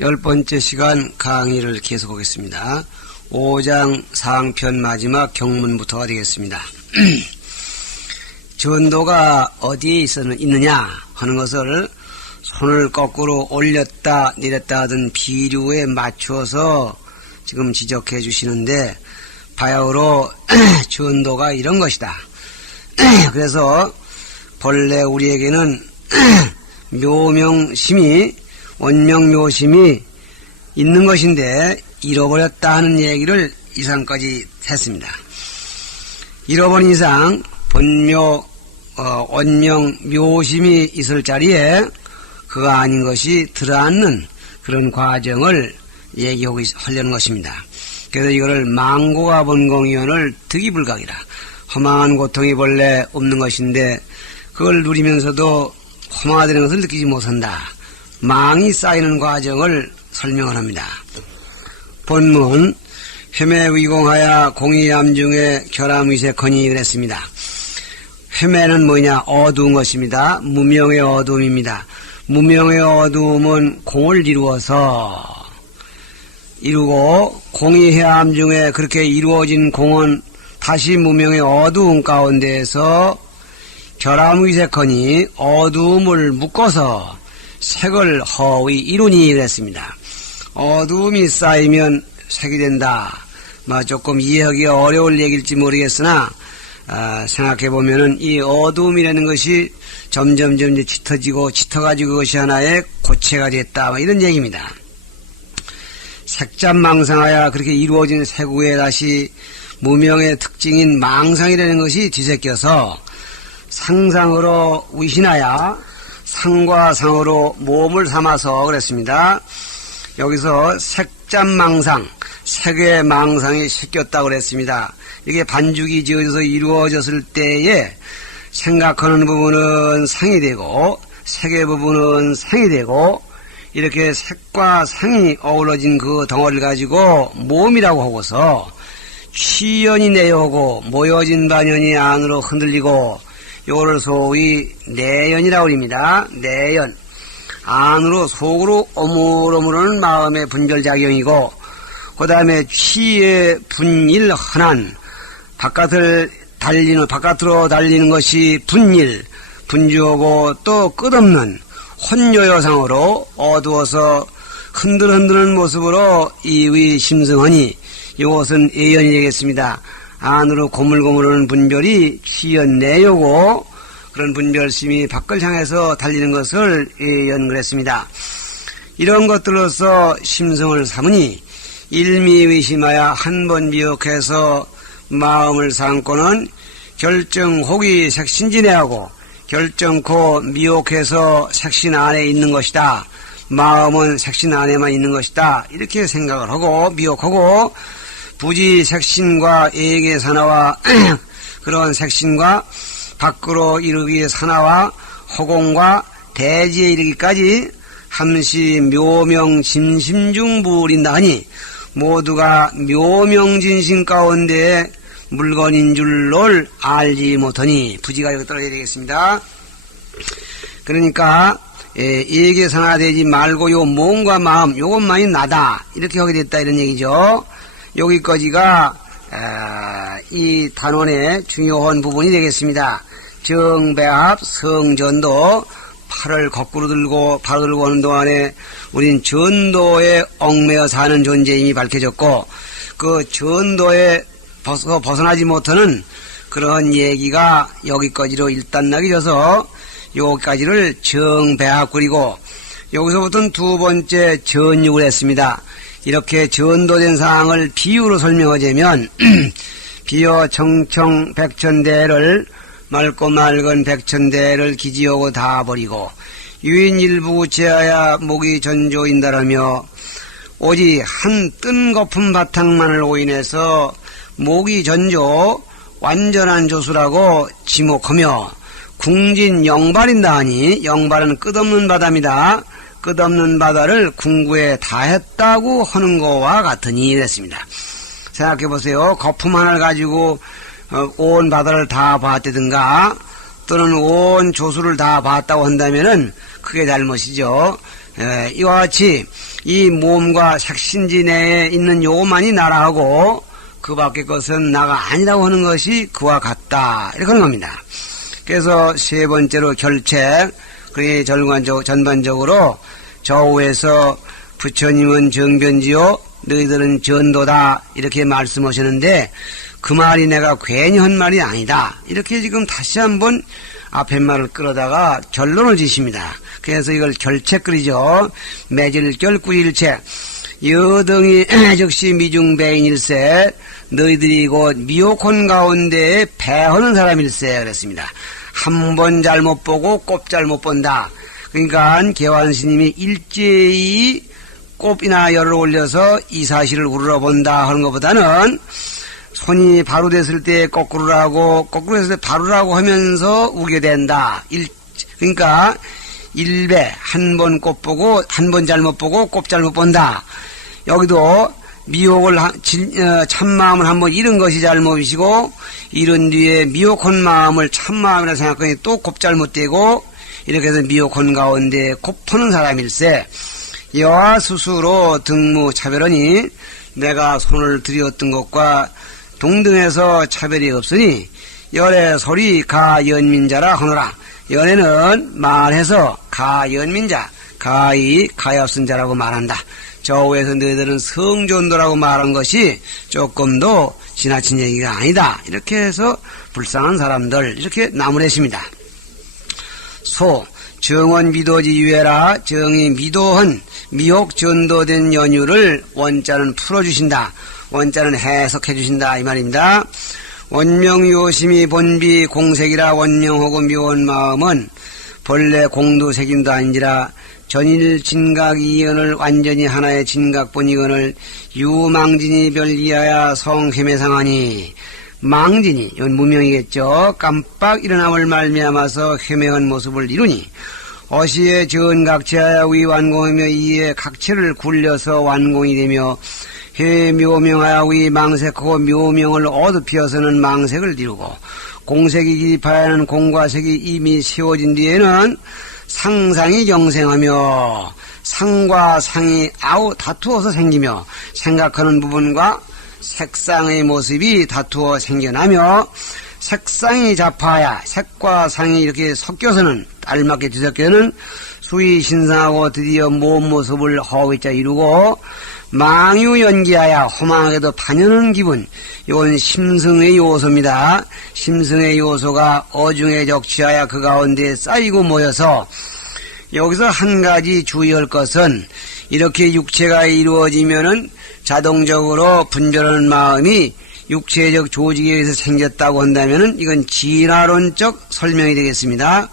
10번째 시간 강의를 계속하겠습니다. 5장 상편 마지막 경문부터가 되겠습니다. 전도가 어디에 있느냐 하는 것을 손을 거꾸로 올렸다 내렸다 하던 비류에 맞추어서 지금 지적해 주시는데, 바야흐로 전도가 이런 것이다. 그래서 본래 우리에게는 묘명심이, 원명묘심이 있는 것인데 잃어버렸다 하는 얘기를 이상까지 했습니다. 잃어버린 이상 본묘, 원명묘심이 있을 자리에 그거 아닌 것이 들어앉는 그런 과정을 얘기하려는 것입니다. 그래서 이거를 망고가 본공이언을 득이불각이라, 허망한 고통이 본래 없는 것인데 그걸 누리면서도 허망하다는 것을 느끼지 못한다. 망이 쌓이는 과정을 설명을 합니다. 본문 회매위공하야 공의암중에 결함위세커니 그랬습니다. 회매는 뭐냐? 어두운 것입니다. 무명의 어두움입니다. 무명의 어두움은 공을 이루고 공의해암 중에 그렇게 이루어진 공은 다시 무명의 어두움 가운데에서 결함위세커니 어두움을 묶어서 색을 허위 이루니 그랬습니다. 어두움이 쌓이면 색이 된다. 조금 이해하기 어려울 얘기일지 모르겠으나 생각해보면은 이 어두움이라는 것이 점점 짙어가지고 그것이 하나의 고체가 됐다. 이런 얘기입니다. 색잡망상하야 그렇게 이루어진 색 위에 다시 무명의 특징인 망상이라는 것이 뒤섞여서 상상으로 위신하야 상과 상으로 몸을 삼아서 그랬습니다. 여기서 색잡망상, 색의 망상이 섞였다고 그랬습니다. 이게 반죽이 지어져서 이루어졌을 때에 생각하는 부분은 상이 되고 색의 부분은 상이 되고, 이렇게 색과 상이 어우러진 그 덩어리를 가지고 몸이라고 하고서 취연이 내려오고 모여진 반연이 안으로 흔들리고, 요거를 소위 내연이라고 합니다. 내연. 안으로 속으로 오물오물하는 마음의 분별작용이고, 그 다음에 취의 분일 흔한 바깥으로 달리는 것이 분일, 분주하고 또 끝없는 혼요여상으로 어두워서 흔들흔드는 모습으로 이의 심성하니 이것은 예연이 되겠습니다. 안으로 고물고물하는 분별이 취연 내요고, 그런 분별심이 밖을 향해서 달리는 것을 예연 그랬습니다. 이런 것들로서 심성을 삼으니 일미의심하여 한 번 미혹해서 마음을 삼고는 결정혹이 색신진해하고, 결정코 미혹해서 색신 안에 있는 것이다. 마음은 색신 안에만 있는 것이다. 이렇게 생각을 하고 미혹하고, 부지 색신과 예계 산화와 그런 색신과 밖으로 이르기의 산화와 허공과 대지에 이르기까지 함시 묘명 진심 무울인다 하니, 모두가 묘명진심 가운데 물건인 줄을 알지 못하니, 부지가 여기 떨어져야 되겠습니다. 그러니까 예계산화되지 말고 요 몸과 마음 요것만이 나다, 이렇게 하게 됐다, 이런 얘기죠. 여기까지가 이 단원의 중요한 부분이 되겠습니다. 정배합, 성전도, 팔을 거꾸로 들고 바로 들고 하는 동안에 우린 전도에 얽매여 사는 존재임이 밝혀졌고, 그 전도에 벗어나지 못하는 그런 얘기가 여기까지로 일단락이 져서 여기까지를 정배합, 그리고 여기서부터는 두 번째 전육을 했습니다. 이렇게 전도된 사항을 비유로 설명하자면 비어 청청 백천대를, 맑고 맑은 백천대를 기지하고 다 버리고 유인일부 제하야 목이 전조인다라며, 오직 한 뜬거품 바탕만을 오인해서 목이 전조 완전한 조수라고 지목하며, 궁진 영발인다 하니, 영발은 끝없는 바다입니다. 끝없는 바다를 궁구에 다했다고 하는 거와 같으니 그랬습니다. 생각해보세요. 거품 하나를 가지고 온 바다를 다 봤다든가 또는 온 조수를 다 봤다고 한다면은 그게 잘못이죠. 이와 같이 이 몸과 색신지 내에 있는 요만이 나라하고 그 밖의 것은 나가 아니라고 하는 것이 그와 같다. 이렇게 하는 겁니다. 그래서 세 번째로 결책, 그게 전반적으로 저우에서 부처님은 정변지요, 너희들은 전도다. 이렇게 말씀하셨는데 그 말이 내가 괜히 한 말이 아니다. 이렇게 지금 다시 한번 앞에 말을 끌어다가 결론을 지십니다. 그래서 이걸 결책거리죠. 매질결 꾸일책. 여등이 즉시 미중배인일세. 너희들이 곧 미혹혼 가운데 배하는 사람일세. 그랬습니다. 한 번 잘못 보고 꼽 잘못 본다. 그러니까 개환스님이 일제히 꼽이나 열을 올려서 이 사실을 우러본다 하는 것보다는 손이 바로 됐을 때 거꾸로라고, 거꾸로 했을 때 바로라고 하면서 우게 된다. 그러니까 일배, 한 번 꼽 보고, 한 번 잘못 보고, 꼽 잘못 본다. 여기도 미혹을, 참마음을 한번 잃은 것이 잘못이시고, 잃은 뒤에 미혹한 마음을 참마음이라 생각하니 또 곱 잘못되고, 이렇게 해서 미혹한 가운데 곱하는 사람일세. 여와 스스로 등무 차별하니, 내가 손을 들이었던 것과 동등해서 차별이 없으니, 열의 소리 가연민자라 하노라. 열에는 말해서 가연민자, 가히 가엾은 자라고 말한다. 저우에서 너희들은 성존도라고 말한 것이 조금도 지나친 얘기가 아니다. 이렇게 해서 불쌍한 사람들 이렇게 나무랬습니다. 소 정원 미도지 유해라. 정이 미도한 미혹 전도된 연유를 원자는 풀어주신다. 원자는 해석해 주신다 이 말입니다. 원명요심이 본비 공색이라. 원명하고 묘한 마음은 본래 공도색임도 아닌지라. 전일 진각 이언을 완전히 하나의 진각본이건을 유망진이 별이하야 성회매상하니. 망진이 이건 무명이겠죠. 깜빡 일어남을 말미암아서 회명한 모습을 이루니 어시의 전각체하여 위 완공하며 이에 각체를 굴려서 완공이 되며 해묘명하여 위 망색하고 묘명을 어둡히어서는 망색을 이루고 공색이 기입하여는 공과 색이 이미 세워진 뒤에는 상상이 영생하며 상과 상이 다투어서 생기며 생각하는 부분과 색상의 모습이 다투어 생겨나며 색상이 잡하야 색과 상이 이렇게 섞여서는 알맞게 뒤섞여는 수위 신상하고 드디어 모습을 허위자 이루고 망유연기하여 허망하게도 반연하는 기분. 이건 심승의 요소입니다. 심승의 요소가 어중에 적치하여 그 가운데 쌓이고 모여서 여기서 한 가지 주의할 것은 이렇게 육체가 이루어지면은 자동적으로 분별하는 마음이 육체적 조직에 의해서 생겼다고 한다면은 이건 진화론적 설명이 되겠습니다.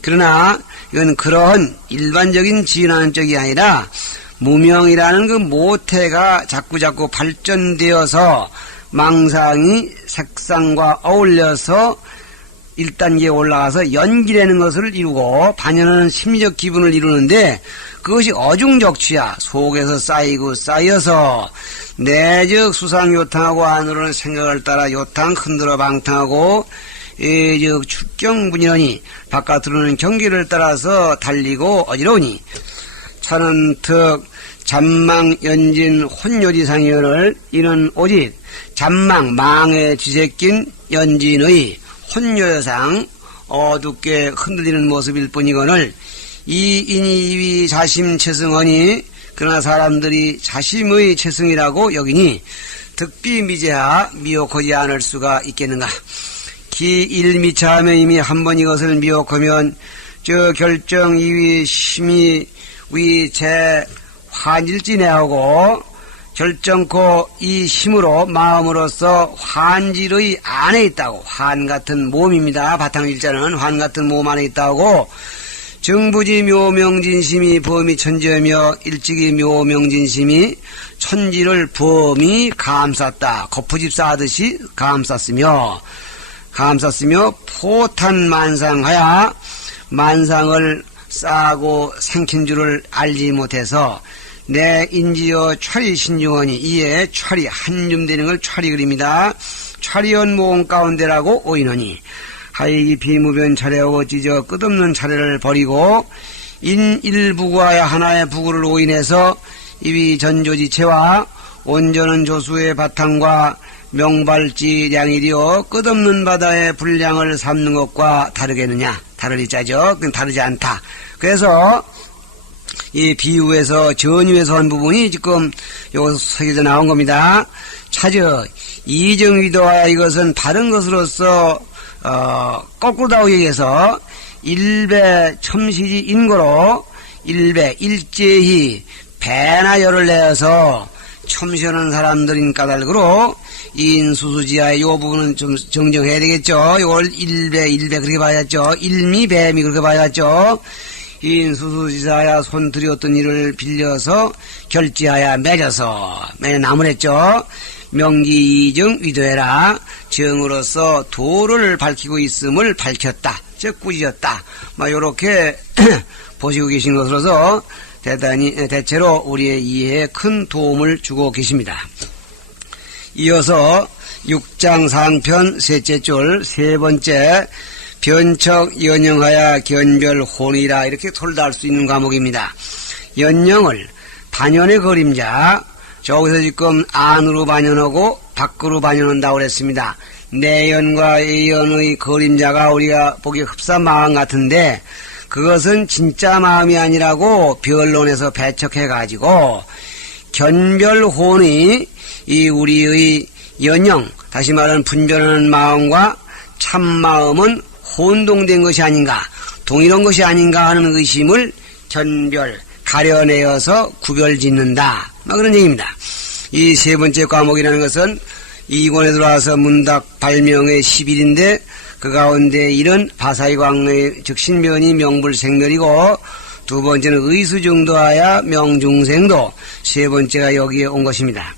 그러나 이건 그런 일반적인 진화론적이 아니라 무명이라는 그 모태가 자꾸자꾸 발전되어서 망상이 색상과 어울려서 1단계에 올라가서 연기되는 것을 이루고 반연하는 심리적 기분을 이루는데 그것이 어중적취야. 속에서 쌓이고 쌓여서 내적 수상요탕하고 안으로는 생각을 따라 요탕 흔들어 방탕하고 즉 축경분이러니 바깥으로는 경기를 따라서 달리고 어지러우니 차는 특 잠망 연진 혼요지상연을 이는 오직 잠망 망에 뒤새낀 연진의 혼요상 어둡게 흔들리는 모습일 뿐이거늘 이 인이 이위 자심 체승하니 그러나 사람들이 자심의 체승이라고 여기니 득비 미제하 미혹하지 않을 수가 있겠는가. 기 일미차하면 이미 한 번 이것을 미혹하면 저 결정 이위 심히 위제 환질지내하고 결정코 이 힘으로 마음으로서 환질의 안에 있다고. 환 같은 몸입니다. 바탕일자는 환 같은 몸 안에 있다고. 정부지 묘명진심이 범이 천지하며 일찍이 묘명진심이 천지를 범이 감쌌다. 거푸집 쌓듯이 감쌌으며 포탄만상하야 만상을 쌓고 생긴 줄을 알지 못해서 내 인지여 철이 신중하니 이에 철이 한줌 되는 걸 철이 그립니다. 철이연 모험 가운데라고 오이노니 하이기 비무변 차례하고 찢어 끝없는 차례를 버리고 인일부구하여 하나의 부구를 오인해서 이위 전조지체와 온전한 조수의 바탕과 명발지 량이리요 끝없는 바다의 분량을 삼는 것과 다르겠느냐. 다르리 짜죠. 그건 다르지 않다. 그래서 이 비유에서 전유에서 한 부분이 지금 여기서 새겨져 나온 겁니다. 차저 이정위도하여 이것은 다른 것으로서 거꾸로 다오기 위해서 일배 첨시지 인거로 일배 일제히 배나 열을 내어서 첨시하는 사람들인 까닭으로 인수수지하의 요 부분은 좀 정정해야 되겠죠. 이걸 일배 그렇게 봐야죠. 일미배미 그렇게 봐야죠. 인수수지사야 손 들였던 일을 빌려서 결지하여 맺어서 나무를 했죠. 명기이정 위도해라. 정으로서 도를 밝히고 있음을 밝혔다. 즉 꾸짖었다. 요렇게 보시고 계신 것으로서 대체로 우리의 이해에 큰 도움을 주고 계십니다. 이어서 6장 상편 셋째 줄 세 번째 변척 연영하여 견별 혼이라 이렇게 돌다 할 수 있는 과목입니다. 연영을 반연의 그림자 저기서 지금 안으로 반연하고 밖으로 반연한다고 그랬습니다. 내연과 외연의 그림자가 우리가 보기 흡사 마음 같은데 그것은 진짜 마음이 아니라고 변론에서 배척해가지고 견별혼이 이 우리의 연영 다시 말하는 분별하는 마음과 참마음은 혼동된 것이 아닌가 동일한 것이 아닌가 하는 의심을 견별 가려내어서 구별짓는다 그런 얘기입니다. 이 세 번째 과목이라는 것은 이권에 들어와서 문답 발명의 10일인데 그 가운데 일은 바사이광의 즉 신면이 명불생멸이고 두 번째는 의수정도하야 명중생도 세 번째가 여기에 온 것입니다.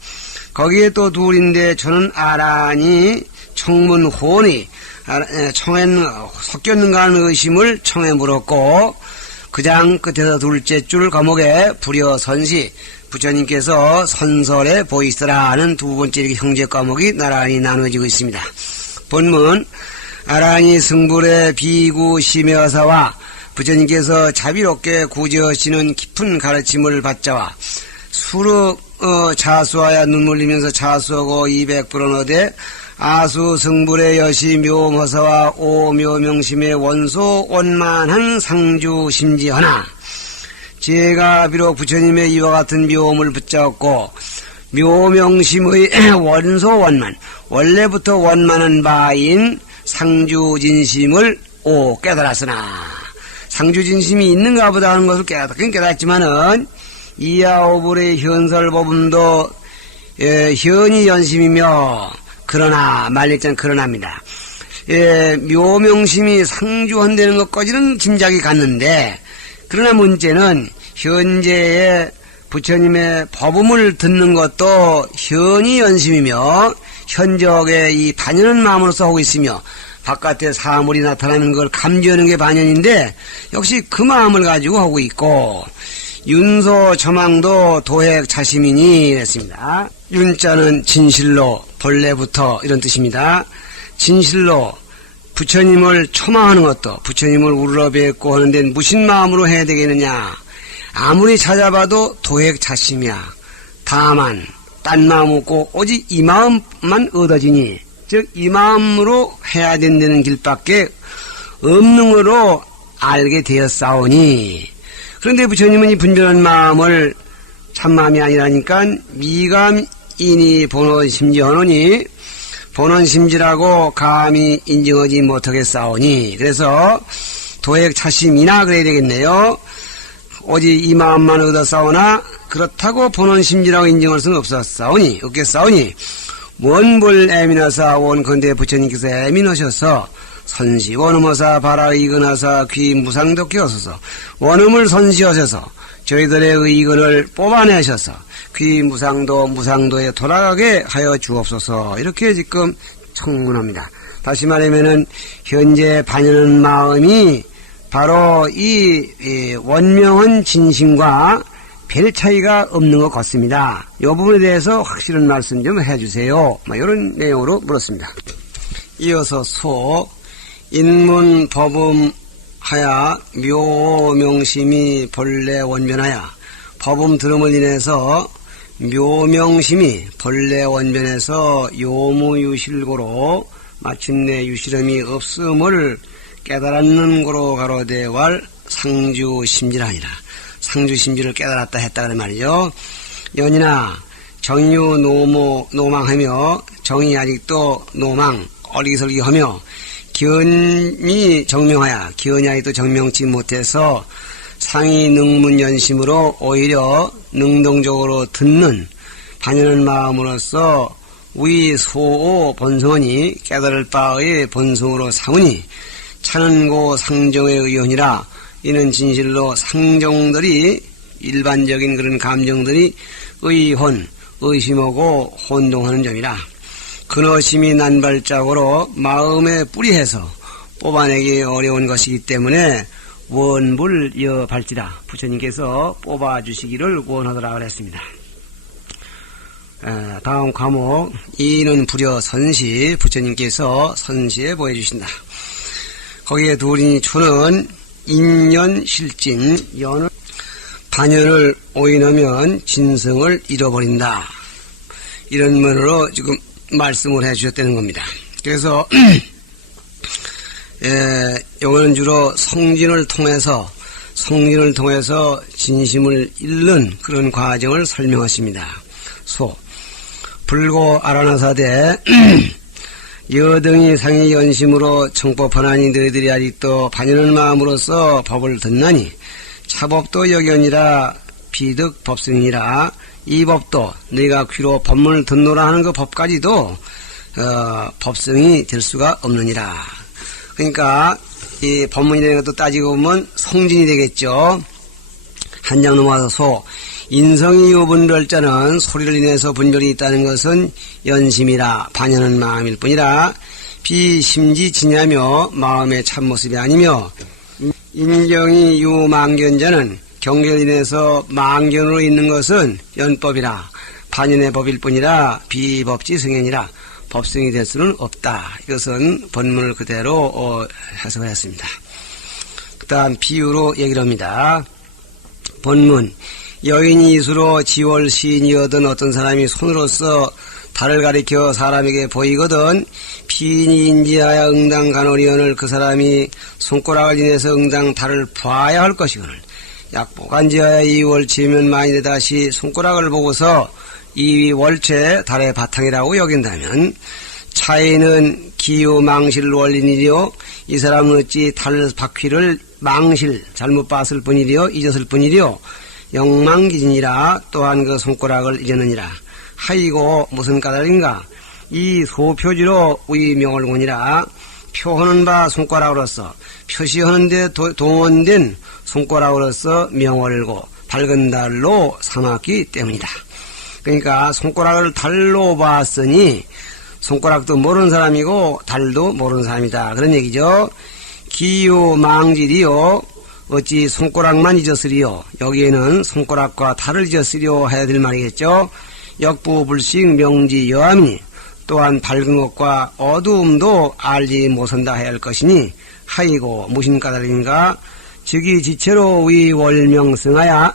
거기에 또 둘인데 저는 아란이 청문혼이 청에 섞였는가 하는 의심을 청에 물었고 그장 끝에서 둘째 줄 과목에 불여선시 부처님께서 선설에 보이시라 하는 두 번째 이렇게 형제 과목이 나란히 나눠지고 있습니다. 본문 아란이 승불의 비구심여사와 부처님께서 자비롭게 구제하시는 깊은 가르침을 받자와 수르 자수하여 눈물 흘리면서 자수하고 200불은 얻에 아수 승불의 여시 묘머사와 오묘명심의 원소 원만한 상주 심지하나 제가 비록 부처님의 이와 같은 묘음을 붙잡고 묘명심의 원소 원만 원래부터 원만한 바인 상주진심을 깨달았으나 상주진심이 있는가 보다 하는 것을 깨닫긴 깨닫지만은 이하오불의 현설법음도 현이 연심이며 그러나 말리자는 그러나입니다. 묘명심이 상주한다는 것까지는 짐작이 갔는데 그러나 문제는 현재의 부처님의 법음을 듣는 것도 현이 연심이며 현적의 이 반연한 마음으로서 하고 있으며 바깥에 사물이 나타나는 걸 감지하는 게 반연인데 역시 그 마음을 가지고 하고 있고 윤소 처망도 도획 자심이니 했습니다. 윤자는 진실로 본래부터 이런 뜻입니다. 진실로 부처님을 초망하는 것도 부처님을 우러뵙고 하는데 무슨 마음으로 해야 되겠느냐. 아무리 찾아봐도 도획 자심이야. 다만 딴 마음 없고 오직 이 마음만 얻어지니 즉 이 마음으로 해야 된다는 길밖에 없는 거로 알게 되었사오니 그런데 부처님은 이 분별한 마음을 참마음이 아니라니까 미감인이 본원심지하노니 본원심지라고 감히 인정하지 못하겠사오니 그래서 도액 자심이나 그래야 되겠네요. 오직 이 마음만 얻었사오나 그렇다고 본원심지라고 인정할 수는 없겠사오니 원불 애민하사 원컨대 부처님께서 애민하셔서 선시 원음어사 바라 이근하사 귀 무상덕게 하소서 원음을 선시하셔서 저희들의 의근을 뽑아내셔서 귀 무상도에 돌아가게 하여 주옵소서 이렇게 지금 청문합니다. 다시 말하면은 현재 반연한 마음이 바로 이 원명한 진심과 별 차이가 없는 것 같습니다. 이 부분에 대해서 확실한 말씀 좀 해주세요. 이런 내용으로 물었습니다. 이어서 인문 법음 하야 묘명심이 본래 원변하여 법음 들음을 인해서 묘명심이 본래 원변에서 요무유실고로 마침내 유실음이 없음을 깨달았는 고로 가로대왈 상주심지라니라. 상주심지를 깨달았다 했다 그런 말이죠. 연이나 정유 노망하며 정이 아직도 노망 어리기설기하며 기언이 정명하여 기언이 아직도 정명치 못해서 상이 능문연심으로 오히려 능동적으로 듣는 반연한 마음으로서 위 소오 본성원이 깨달을 바의 본성으로 삼으니 차는고 상정의 의원이라. 이는 진실로 상정들이 일반적인 그런 감정들이 의혼 의심하고 혼동하는 점이라. 근어심이 난발작으로 마음에 뿌리해서 뽑아내기 어려운 것이기 때문에 원불여 발지라. 부처님께서 뽑아주시기를 원하더라 그랬습니다. 다음 과목 이는 불여 선시. 부처님께서 선시에 보여주신다. 거기에 두린이 초는 인연실진 연을 반연을 오인하면 진성을 잃어버린다. 이런 면으로 지금 말씀을 해주셨다는 겁니다. 그래서 요거는 주로 성진을 통해서 진심을 잃는 그런 과정을 설명하십니다. 불고 아라나사대 여등이 상이 연심으로 청법하나니 너희들이 아직도 반연한 마음으로서 법을 듣나니 차법도 여견이라 비득 법승이라. 이 법도 너희가 귀로 법문을 듣노라 하는 그 법까지도 법승이 될 수가 없느니라. 그러니까 이 법문이라는 것도 따지고 보면 성진이 되겠죠. 한 장 넘어서 인성이 요분별 자는 소리를 인해서 분별이 있다는 것은 연심이라 반연한 마음일 뿐이라 비심지 지냐며 마음의 참모습이 아니며 인경이 유망견자는 경계를 인해서 망견으로 있는 것은 연법이라 반연의 법일 뿐이라 비법지 승연이라 법승이 될 수는 없다. 이것은 본문을 그대로 해석을 했습니다. 그 다음 비유로 얘기를 합니다. 본문 여인이 이수로 지월 시인이거든 어떤 사람이 손으로서 달을 가리켜 사람에게 보이거든 피인이 인지하여 응당 간오리언을 그 사람이 손가락을 인해서 응당 달을 봐야 할 것이거늘 약보간지하여 이 월치면 만일에 다시 손가락을 보고서 이 월체 달의 바탕이라고 여긴다면 차이는 기유 망실 원린이리요 이 사람은 어찌 달 바퀴를 망실 잘못 봤을 뿐이리요 잊었을 뿐이리요 영망기진이라 또한 그 손가락을 잊었느니라. 하이고 무슨 까닭인가 이 소표지로 위명을 고니라. 표하는 바 손가락으로서 표시하는 데 동원된 손가락으로서 명월고 밝은 달로 삼았기 때문이다. 그러니까 손가락을 달로 봤으니 손가락도 모르는 사람이고 달도 모르는 사람이다. 그런 얘기죠. 기유 망질이요 어찌 손가락만 잊었으리요. 여기에는 손가락과 달을 잊었으리요 해야 될 말이겠죠. 역부불식 명지 여함이니 또한 밝은 것과 어두움도 알지 못한다 해야 할 것이니 하이고 무슨 까닭인가 즉이 지체로 위월명승하야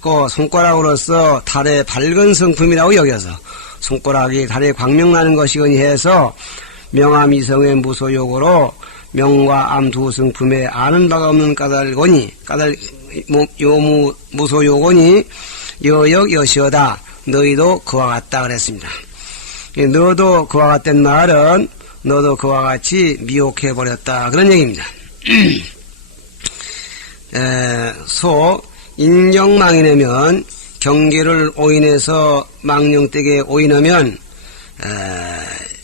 그 손가락으로서 달의 밝은 성품이라고 여겨서 손가락이 달에 광명나는 것이거니 해서 명암이성의 무소욕으로 명과 암 두 성품에 아는 바가 없는 무소요고니 여역 여시어다. 너희도 그와 같다 그랬습니다. 너도 그와 같단 말은 너도 그와 같이 미혹해버렸다 그런 얘기입니다. 인경망이라면 경계를 오인해서 망령되게 오인하면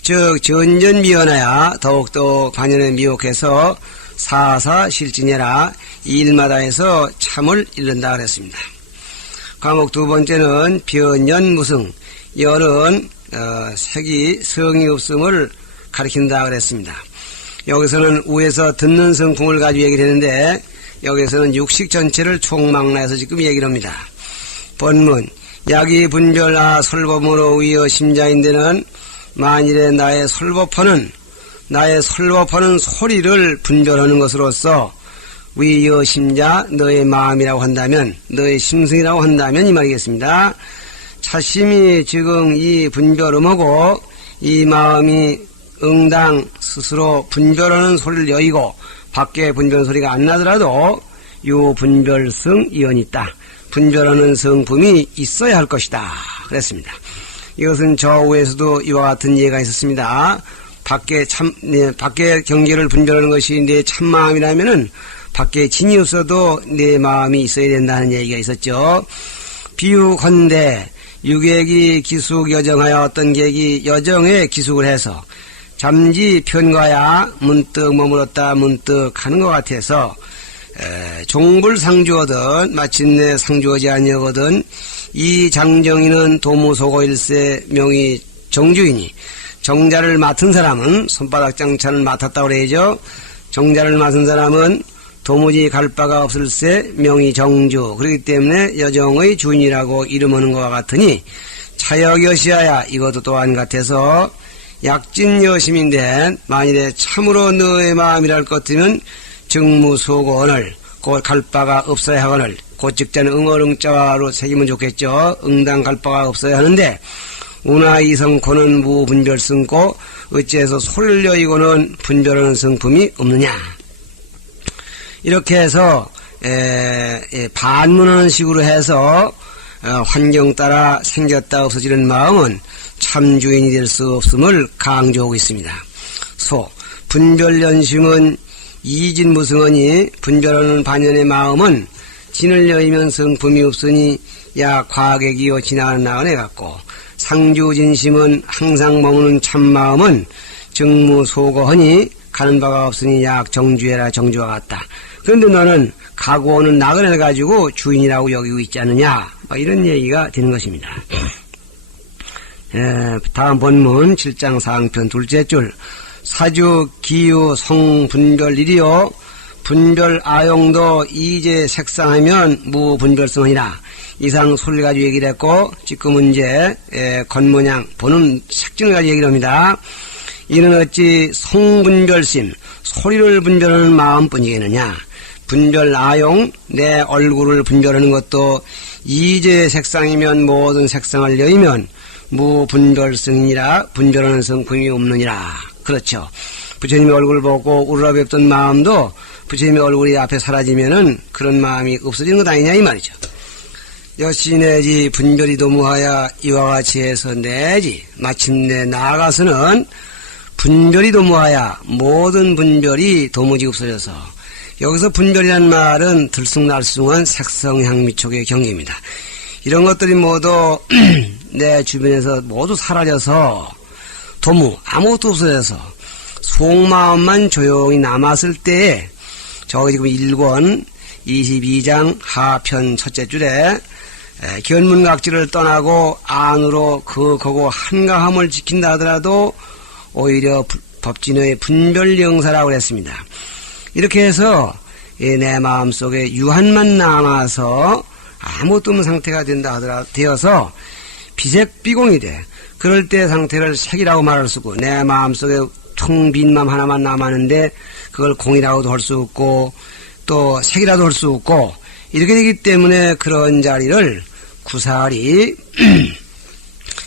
즉 전전미연하야 더욱더 관연에 미혹해서 사사실진해라 일마다에서 참을 잃는다 그랬습니다. 과목 두 번째는 변연무승 열은 색이 성이 없음을 가리킨다 그랬습니다. 여기서는 위에서 듣는 성품을 가지고 얘기를 했는데 여기서는 육식 전체를 총망라해서 지금 얘기를 합니다. 본문 약이 분별하 설법으로 위여 심자인데는 만일에 나의 설법하는 소리를 분별하는 것으로서 위 여심자 너의 마음이라고 한다면 너의 심성이라고 한다면 이 말이겠습니다. 차심이 지금 이 분별음하고 이 마음이 응당 스스로 분별하는 소리를 여의고 밖에 분별 소리가 안 나더라도 요 분별성 이언이 있다. 분별하는 성품이 있어야 할 것이다. 그랬습니다. 이것은 저 위에서도 이와 같은 예가 있었습니다. 밖에 경계를 분별하는 것이 내 참마음이라면은 밖에 진이 없어도 내 마음이 있어야 된다는 얘기가 있었죠. 비유컨대 유객이 기숙 여정하여 어떤 객이 여정에 기숙을 해서 잠시 편가야 문득 머물었다 문득 하는 것 같아서 종불상주거든 마침내 상주하지 아니하거든 이 장정이는 도무소고일세 명의 정주이니 정자를 맡은 사람은 손바닥 장차를 맡았다고 그래야죠. 정자를 맡은 사람은 도무지 갈 바가 없을세 명의 정주 그렇기 때문에 여정의 주인이라고 이름하는 것과 같으니 차역여시하야 이것도 또한 같아서 약진여심인데 만일에 참으로 너의 마음이랄 것 같으면 정무소고언을 곧 갈 바가 없어야 하거늘 곧 직자는 응어응자로 새기면 좋겠죠. 응당 갈 바가 없어야 하는데 운하이성코는 무분별성고 어찌해서 소리를 여의고는 분별하는 성품이 없느냐. 이렇게 해서 반문하는 식으로 해서 환경 따라 생겼다 없어지는 마음은 참 주인이 될 수 없음을 강조하고 있습니다. 분별연심은 이진무성하니 분별하는 반연의 마음은 진을 여의면 성품이 없으니 야 과객이요 지나가는 나그네 같고 상주진심은 항상 머무는 참마음은 정무소거하니 가는 바가 없으니 약 정주해라 정주와 같다. 그런데 너는 가고 오는 나그네를 가지고 주인이라고 여기고 있지 않느냐 이런 얘기가 되는 것입니다. 다음 본문 7장 4항편 둘째 줄 사주 기유 성분별일이요 분별 아용도 이제 색상하면 무분별성이라 이상 소리를 가지고 얘기를 했고 지금은 이제 겉모양 보는 색진을 가지고 얘기를 합니다. 이는 어찌 성분별심 소리를 분별하는 마음뿐이겠느냐. 분별 아용 내 얼굴을 분별하는 것도 이제 색상이면 모든 색상을 여의면 무분별성이라 분별하는 성품이 없느니라. 그렇죠. 부처님의 얼굴을 보고 우러러뵙던 마음도 부처님의 얼굴이 앞에 사라지면은 그런 마음이 없어지는 것 아니냐 이 말이죠. 여시내지 분별이 도무하여 이와 같이 해서 내지 마침내 나아가서는 분별이 도무하여 모든 분별이 도무지 없어져서 여기서 분별이라는 말은 들쑥날쑥한 색성향미촉의 경계입니다. 이런 것들이 모두 내 주변에서 모두 사라져서 도무 아무것도 없어져서 속마음만 조용히 남았을 때에 저기 지금 1권 22장 하편 첫째 줄에 견문각지를 떠나고 안으로 거고 한가함을 지킨다 하더라도 오히려 법진의 분별영사라고 했습니다. 이렇게 해서 내 마음속에 유한만 남아서 아무것도 없는 상태가 되어서 비색비공이 돼. 그럴 때 상태를 색이라고 말할 수 없고 내 마음속에 텅 빈 마음 하나만 남았는데 그걸 공이라고도 할 수 없고 또 색이라도 할 수 없고 이렇게 되기 때문에 그런 자리를 구사리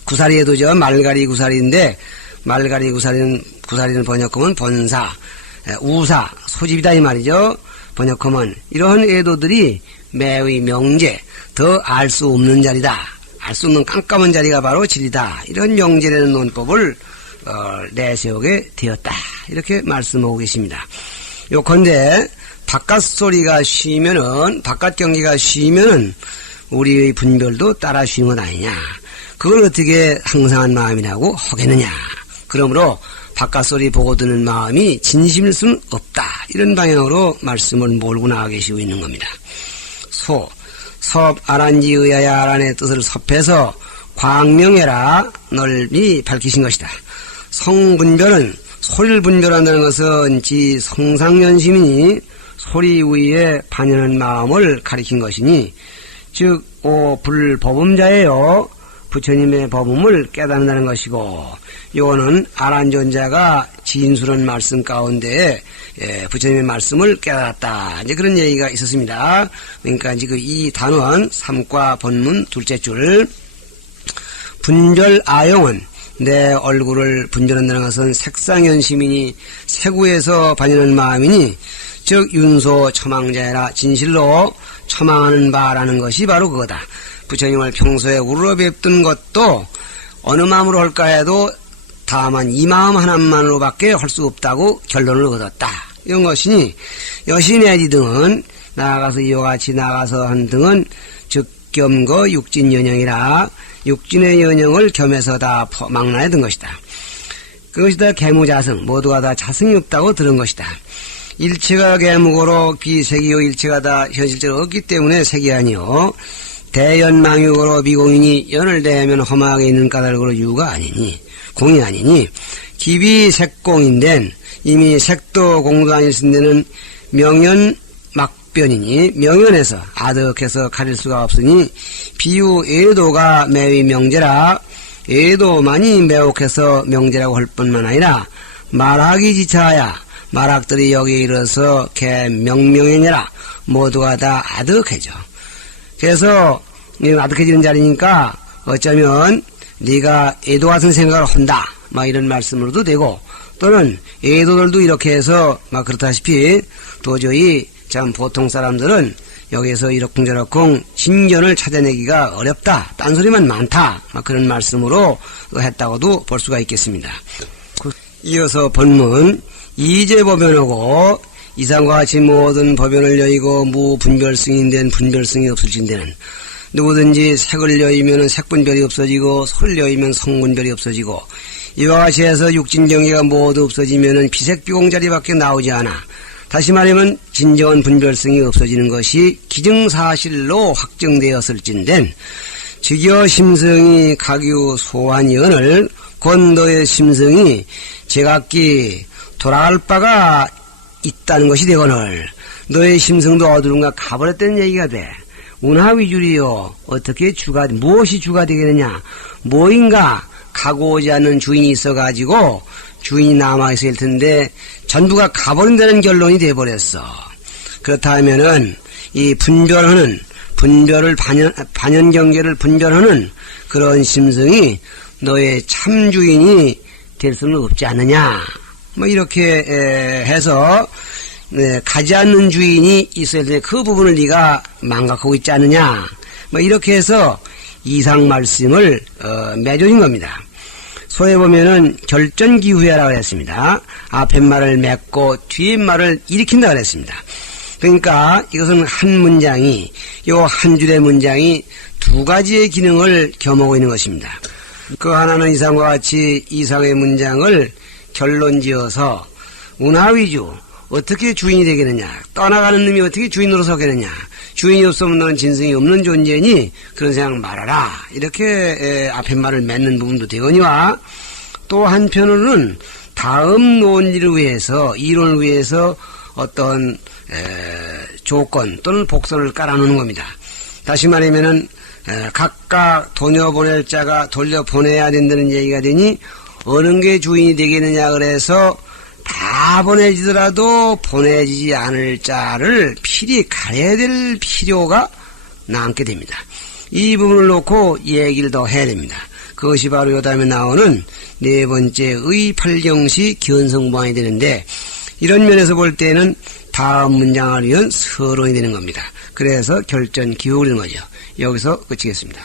구사리에도 저 말가리 구사리인데 말가리 구사리는 번역하면 본사 우사 소집이다 이 말이죠. 번역하면 이러한 애도들이 매의 명제 더 알 수 없는 자리다. 알 수 없는 깜깜한 자리가 바로 진리다. 이런 명제라는 논법을 내세우게 되었다. 이렇게 말씀하고 계십니다. 요컨대 바깥 소리가 쉬면은 바깥 경기가 쉬면은 우리의 분별도 따라 쉬는 것 아니냐. 그걸 어떻게 항상한 마음이라고 하겠느냐. 그러므로 바깥 소리 보고 드는 마음이 진심일 수는 없다. 이런 방향으로 말씀을 몰고 나가 계시고 있는 겁니다. 섭 아란지 의하야 아란의 뜻을 섭해서 광명해라 넓이 밝히신 것이다. 성분별은 소리를 분별한다는 것은 지 성상연심이니 소리 위에 반연한 마음을 가리킨 것이니 즉 불법음자예요. 부처님의 법음을 깨닫는다는 것이고, 요거는 아란존자가 진술한 말씀 가운데 부처님의 말씀을 깨달았다. 이제 그런 얘기가 있었습니다. 그러니까 지금 이 단원 3과 본문 둘째 줄, 분절 아용은 내 얼굴을 분절한다는 것은 색상연심이니 세구에서 반연한 마음이니 즉 윤소 처망자라 진실로 처망하는 바라는 것이 바로 그거다. 부처님을 평소에 우러러 뵙던 것도 어느 마음으로 할까 해도 다만 이 마음 하나만으로밖에 할 수 없다고 결론을 얻었다. 이런 것이니 여신의지 등은 나아가서 이와 같이 나가서 한 등은 즉겸거 육진연영이라 육진의 연영을 겸해서 다 망라해 든 것이다. 그것이 다 개무자성, 모두가 다 자성이 없다고 들은 것이다. 일체가 개무고로 비색이요 일체가 다 현실적으로 없기 때문에 색이 아니요 대연망육으로 미공이니 연을 대하면 험하게 있는 까닭으로 유가 아니니 공이 아니니 기비색공인된 이미 색도 공도 아닐 수 있는 명연 막변이니 명연에서 아득해서 가릴 수가 없으니 비유 애도가 매위 명제라 애도만이 매혹해서 명제라고 할 뿐만 아니라 말하기 지차하야 말학들이 여기에 이르러서 개 명명해내라 모두가 다 아득해져. 그래서 아득해지는 자리니까 어쩌면 네가 애도 같은 생각을 한다 막 이런 말씀으로도 되고 또는 애도들도 이렇게 해서 막 그렇다시피 도저히 참 보통 사람들은 여기에서 이러쿵저러쿵 신견을 찾아내기가 어렵다 딴소리만 많다 막 그런 말씀으로 했다고도 볼 수가 있겠습니다. 이어서 본문 이제법변하고 이상과 같이 모든 법변을 여의고 무분별승인된 분별승이 없을진대는 누구든지 색을 여의면 색분별이 없어지고 소를 여의면 성분별이 없어지고 이와 같이 해서 육진경계가 모두 없어지면 비색비공자리밖에 나오지 않아. 다시 말하면 진정한 분별성이 없어지는 것이 기증사실로 확정되었을진된 즉여 심성이 각유 소환연을 권도의 심성이 제각기 돌아갈 바가 있다는 것이 되거늘 너의 심성도 어디론가 가버렸다는 얘기가 돼. 운하위주리요. 어떻게 무엇이 주가 되겠느냐. 뭐인가 가고 오지 않는 주인이 있어가지고 주인이 남아있을 텐데 전부가 가버린다는 결론이 돼버렸어. 그렇다 하면은 이 분별을 반연경계를 분별하는 그런 심성이 너의 참 주인이 될 수는 없지 않느냐. 뭐 이렇게 해서 가지 않는 주인이 있어야 되는데 그 부분을 네가 망각하고 있지 않느냐. 뭐 이렇게 해서 이상 말씀을 맺어준 겁니다. 소에 보면은 결전기후야라고 했습니다. 앞에 말을 맺고 뒤에 말을 일으킨다고 했습니다. 그러니까 이것은 한 문장이 요 한 줄의 문장이 두 가지의 기능을 겸하고 있는 것입니다. 그 하나는 이상과 같이 이상의 문장을 결론지어서 운하위주 어떻게 주인이 되겠느냐, 떠나가는 놈이 어떻게 주인으로 서겠느냐, 주인이 없으면 너는 진성이 없는 존재니 그런 생각 말아라. 이렇게 앞에 말을 맺는 부분도 되거니와 또 한편으로는 다음 논리를 위해서 이론을 위해서 어떤 조건 또는 복선을 깔아놓는 겁니다. 다시 말하면은 각각 돌려보낼 자가 돌려보내야 된다는 얘기가 되니 어느 게 주인이 되겠느냐 그래서 다 보내지더라도 보내지지 않을 자를 필히 가려야 될 필요가 남게 됩니다. 이 부분을 놓고 얘기를 더 해야 됩니다. 그것이 바로 요 다음에 나오는 네 번째의 팔경시 견성보안이 되는데 이런 면에서 볼 때는 다음 문장을 위한 서론이 되는 겁니다. 그래서 결전기후를 거죠. 여기서 그치겠습니다.